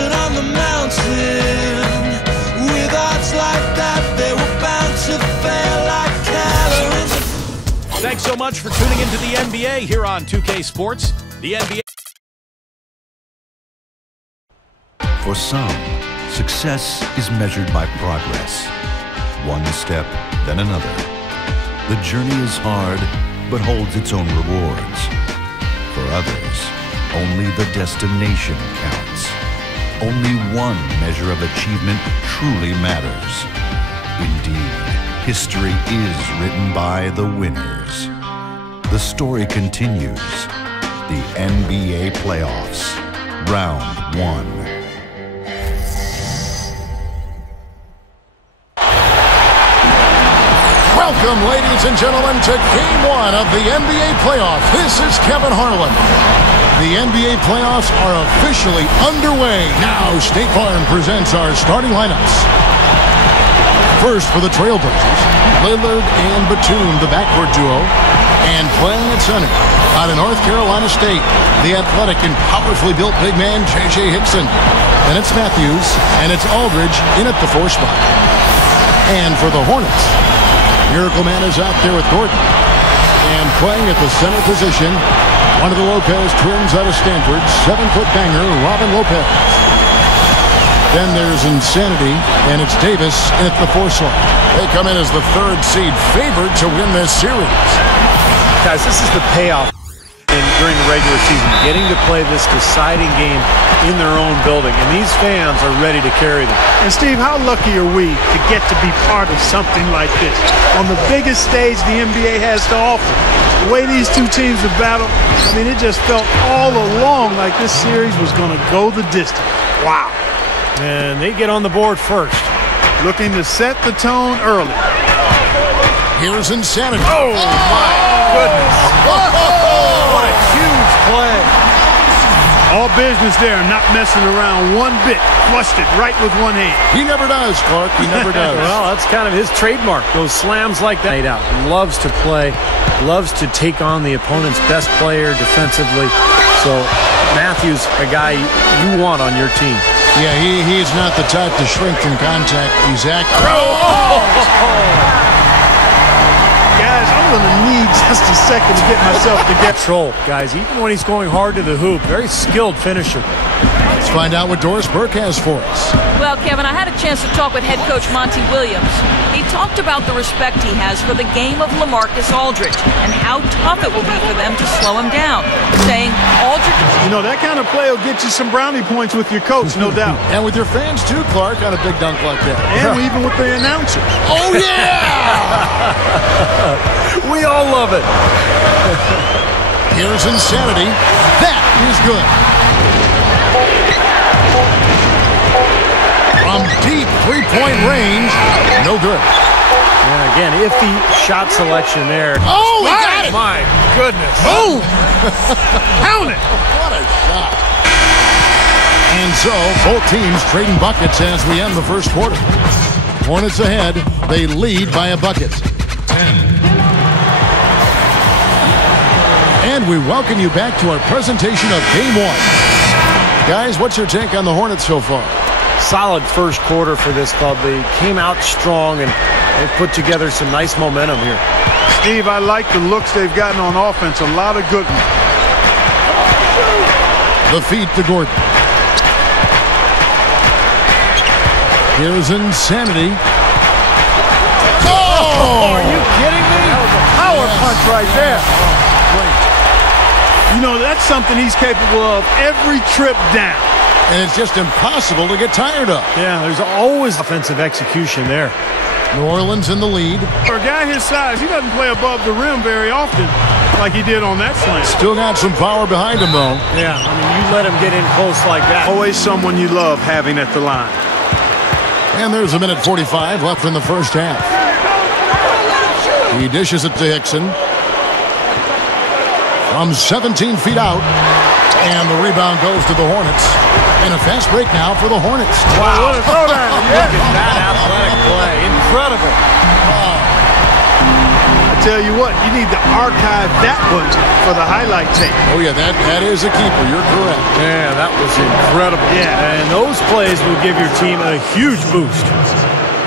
stood on the mountain. With odds like that, they were bound to fail like calories. Thanks so much for tuning into the NBA here on 2K Sports. The NBA. For some, success is measured by progress. One step, then another. The journey is hard, but holds its own rewards. For others, only the destination counts. Only one measure of achievement truly matters. Indeed, history is written by the winners. The story continues. The NBA Playoffs, Round 1. Welcome, ladies and gentlemen, to Game 1 of the NBA Playoffs. This is Kevin Harlan. The NBA Playoffs are officially underway. Now, State Farm presents our starting lineups. First for the Trailblazers, Lillard and Batum, the backcourt duo. And playing at center, out of North Carolina State, the athletic and powerfully built big man, J.J. Hickson. Then it's Matthews, and it's Aldridge in at the 4 spot. And for the Hornets, Miracle Man is out there with Gordon. And playing at the center position, one of the Lopez twins out of Stanford, 7-foot banger, Robin Lopez. Then there's Insanity, and it's Davis at the 4 slot. They come in as the 3rd seed, favored to win this series. Guys, this is the payoff during the regular season, getting to play this deciding game in their own building, and these fans are ready to carry them. And Steve, how lucky are we to get to be part of something like this on the biggest stage the NBA has to offer? The way these two teams have battled, I mean, it just felt all along like this series was going to go the distance. Wow. And they get on the board first. Looking to set the tone early. Here's Insanity. Oh, my goodness. What a huge play. All business there, not messing around one bit. Flushed it right with one hand. He never does, Clark. He never does. Well, that's kind of his trademark. Those slams like that. Loves to play. Loves to take on the opponent's best player defensively. So Matthews, a guy you want on your team. Yeah, he's not the type to shrink from contact. He's accurate. Guys, I'm going to need just a second to get myself together. Control, guys, even when he's going hard to the hoop. Very skilled finisher. Let's find out what Doris Burke has for us. Well, Kevin, I had a chance to talk with head coach Monty Williams. He talked about the respect he has for the game of LaMarcus Aldridge and how tough it will be for them to slow him down, saying Aldridge... You know, that kind of play will get you some brownie points with your coach, no doubt. And with your fans, too, Clark, on a big dunk like that. And even with the announcers. Oh, yeah! We all love it. Here's Insanity. That is good. From deep three-point range, no good. Yeah, again, iffy shot selection there. Oh, he got it! My goodness. Oh! Pound it! What a shot. And so, both teams trading buckets as we end the first quarter. Hornets ahead. They lead by a bucket. 10. And we welcome you back to our presentation of Game 1. Guys, what's your take on the Hornets so far? Solid first quarter for this club. They came out strong, and they've put together some nice momentum here. Steve, I like the looks they've gotten on offense. A lot of good ones. The feed to Gordon. Here's Insanity. Oh, are you kidding me? That was a power punch right there. Great. You know, that's something he's capable of every trip down. And it's just impossible to get tired of. Yeah, there's always offensive execution there. New Orleans in the lead. For a guy his size, he doesn't play above the rim very often like he did on that slam. Still got some power behind him, though. Yeah, I mean, you let him get in close like that. Always someone you love having at the line. And there's a minute 45 left in the first half. He dishes it to Hickson. From 17 feet out. And the rebound goes to the Hornets. And a fast break now for the Hornets. Wow, what a throwdown. Look at that athletic play. Incredible. tell you what, you need to archive that one for the highlight tape. Oh, yeah, that is a keeper. You're correct. Yeah, that was incredible. Yeah. And those plays will give your team a huge boost.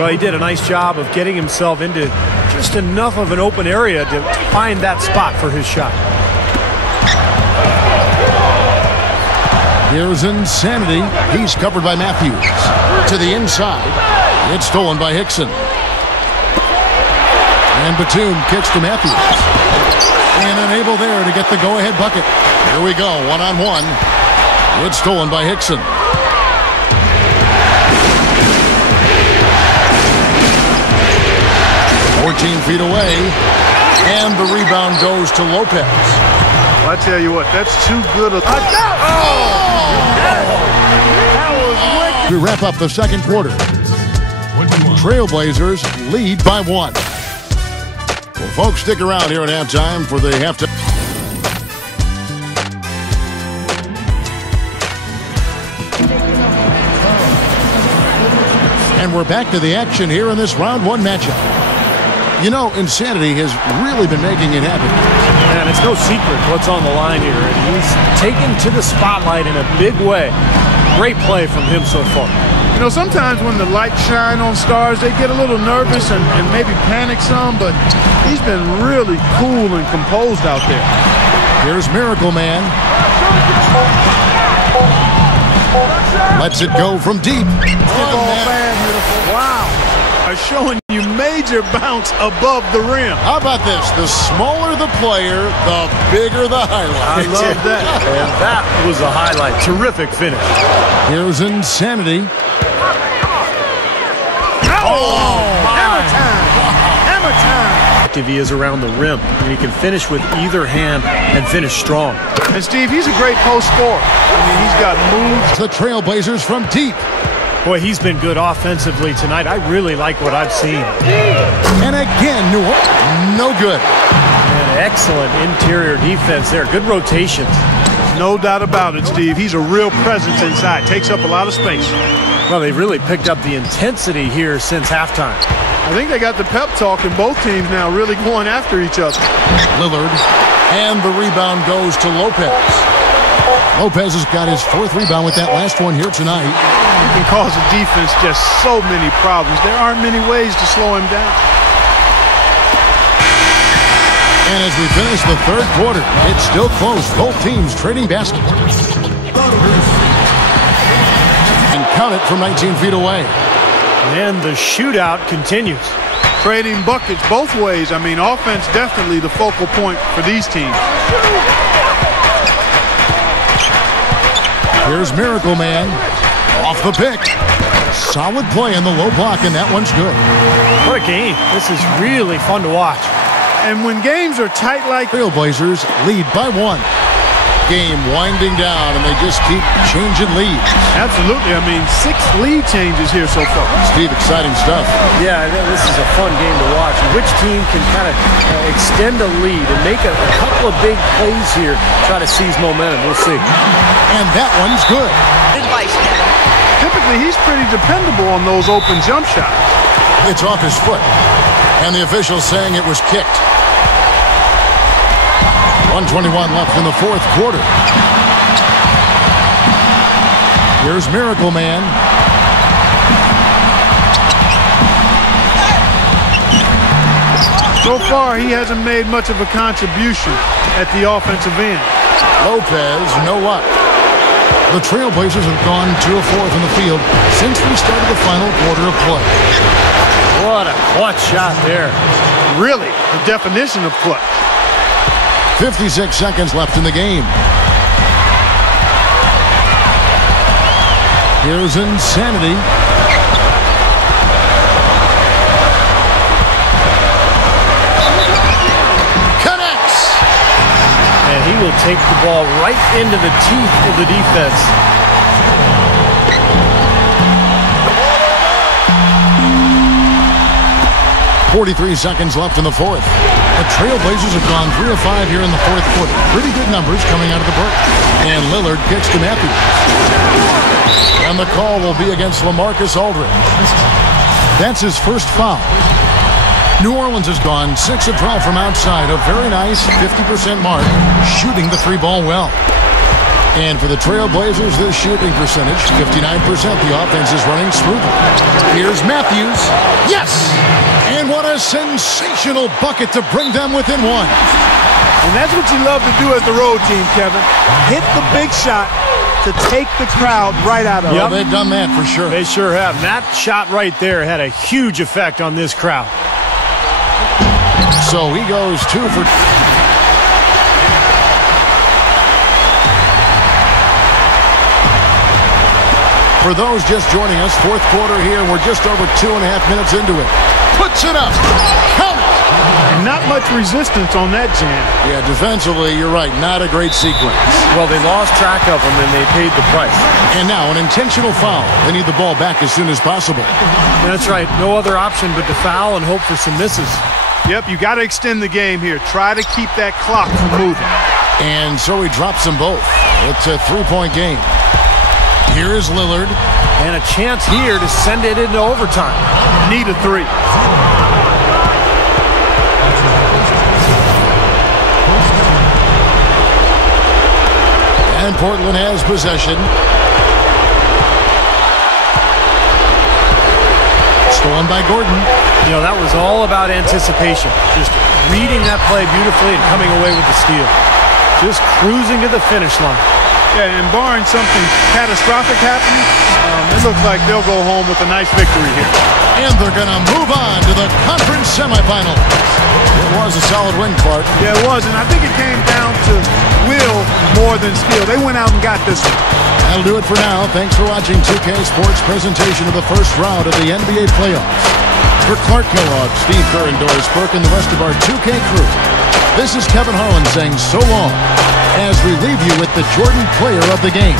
Well, he did a nice job of getting himself into just enough of an open area to find that spot for his shot. Here's Insanity. He's covered by Matthews. To the inside. It's stolen by Hickson. And Batum kicks to Matthews. And unable there to get the go-ahead bucket. Here we go, one-on-one. It's stolen by Hickson. Feet away, and the rebound goes to Lopez. Well, I tell you what, that's too good. To wrap up the second quarter, Trailblazers lead by 1. Well, folks, stick around here at halftime for the halftime. And we're back to the action here in this round 1 matchup. You know, Insanity has really been making it happen. And it's no secret what's on the line here. And he's taken to the spotlight in a big way. Great play from him so far. You know, sometimes when the lights shine on stars, they get a little nervous and maybe panic some, but he's been really cool and composed out there. Here's Miracle Man. Lets it go from deep. Wow. Showing you major bounce above the rim. How about this? The smaller the player, the bigger the highlight. I love that. And that was a highlight. Terrific finish. Here's Insanity. Hammer time. Hammer time. Active he is around the rim. And he can finish with either hand and finish strong. And Steve, he's a great post scorer. I mean, he's got moves. The Trailblazers from deep. Boy, he's been good offensively tonight. I really like what I've seen. And again, no good. An excellent interior defense there. Good rotations. No doubt about it, Steve. He's a real presence inside. Takes up a lot of space. Well, they really picked up the intensity here since halftime. I think they got the pep talk in both teams now, really going after each other. Lillard. And the rebound goes to Lopez. Lopez has got his 4th rebound with that last one here tonight. He can cause the defense just so many problems. There aren't many ways to slow him down. And as we finish the third quarter, it's still close. Both teams trading baskets. And count it from 19 feet away. And the shootout continues. Trading buckets both ways. I mean, offense definitely the focal point for these teams. Here's Miracle Man. Off the pick. Solid play in the low block, and that one's good. What a game. This is really fun to watch. And when games are tight like Trailblazers lead by 1. Game winding down, and they just keep changing leads. Absolutely. I mean, 6 lead changes here so far. Steve, exciting stuff. Yeah, this is a fun game to watch. Which team can kind of extend a lead and make a couple of big plays here, try to seize momentum. We'll see. And that one's good. Advice, Kevin. Typically, he's pretty dependable on those open jump shots. It's off his foot, and the official saying it was kicked. 1:21 left in the fourth quarter. Here's Miracle Man. So far, he hasn't made much of a contribution at the offensive end. Lopez, no up. The Trailblazers have gone 2 of 4 in the field since we started the final quarter of play. What a clutch shot there. Really, the definition of clutch. 56 seconds left in the game. Here's Insanity. Connects! And he will take the ball right into the teeth of the defense. .43 seconds left in the fourth. The Trailblazers have gone 3 of 5 here in the fourth quarter. Pretty good numbers coming out of the break. And Lillard kicks to Matthews. And the call will be against LaMarcus Aldridge. That's his first foul. New Orleans has gone 6 of 12 from outside. A very nice 50% mark, shooting the 3-ball well. And for the Trailblazers, this shooting percentage, 59%. The offense is running smoothly. Here's Matthews. Yes! And what a sensational bucket to bring them within one. And that's what you love to do as the road team, Kevin. Hit the big shot to take the crowd right out of it. Well, they've done that for sure. They sure have. That shot right there had a huge effect on this crowd. So he goes 2 for... For those just joining us, fourth quarter here. We're just over 2.5 minutes into it. Puts it up. Count it. And not much resistance on that jam. Yeah, defensively, you're right. Not a great sequence. Well, they lost track of him, and they paid the price. And now an intentional foul. They need the ball back as soon as possible. That's right. No other option but to foul and hope for some misses. Yep, you got to extend the game here. Try to keep that clock from moving. And so he drops them both. It's a 3-point game. Here is Lillard. And a chance here to send it into overtime. Need a 3. And Portland has possession. Stolen by Gordon. You know, that was all about anticipation. Just reading that play beautifully and coming away with the steal. Just cruising to the finish line. Yeah, and barring something catastrophic happening, it looks like they'll go home with a nice victory here. And they're going to move on to the conference semifinals. It was a solid win, Clark. Yeah, it was, and I think it came down to will more than skill. They went out and got this one. That'll do it for now. Thanks for watching 2K Sports' presentation of the first round of the NBA playoffs. For Clark Kellogg, Steve Kerr, and Doris Burke, and the rest of our 2K crew, this is Kevin Harlan saying so long as we leave you with the Jordan player of the game.